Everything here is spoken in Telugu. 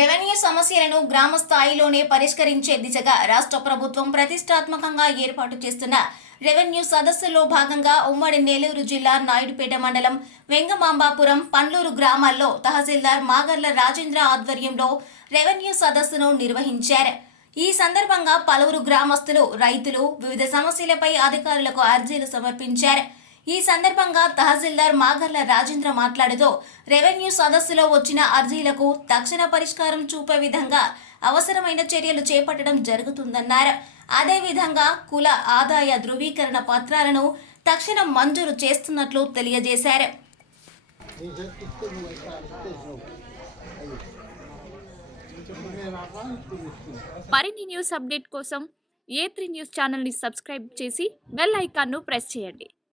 రెవెన్యూ సమస్యలను గ్రామ స్థాయిలోనే పరిష్కరించే దిశగా రాష్ట్ర ప్రభుత్వం ప్రతిష్టాత్మకంగా ఏర్పాటు చేస్తున్న రెవెన్యూ సదస్సులో భాగంగా ఉమ్మడి నెల్లూరు జిల్లా నాయుడుపేట మండలం వెంగమాంబాపురం పండ్లూరు గ్రామాల్లో తహసీల్దార్ మాగర్ల రాజేంద్ర ఆధ్వర్యంలో రెవెన్యూ సదస్సును నిర్వహించారు. ఈ సందర్భంగా పలువురు గ్రామస్తులు రైతులు వివిధ సమస్యలపై అధికారులకు అర్జీలు సమర్పించారు. ఈ సందర్భంగా తహసీల్దార్ మాగర్ల రాజేంద్ర మాట్లాడుతూ రెవెన్యూ సదస్సులో వచ్చిన అర్జీలకు తక్షణ పరిష్కారం చూపే విధంగా అవసరమైన చర్యలు చేపట్టడం జరుగుతుందన్నారు. అదేవిధంగా కుల ఆదాయ ధృవీకరణ పత్రాలను తక్షణం మంజూరు చేస్తున్నట్లు తెలియజేశారు. మరిన్ని న్యూస్ అప్డేట్ కోసం ఏ త్రీ న్యూస్ ఛానల్ని సబ్స్క్రైబ్ చేసి బెల్ ఐకాన్ను ప్రెస్ చేయండి.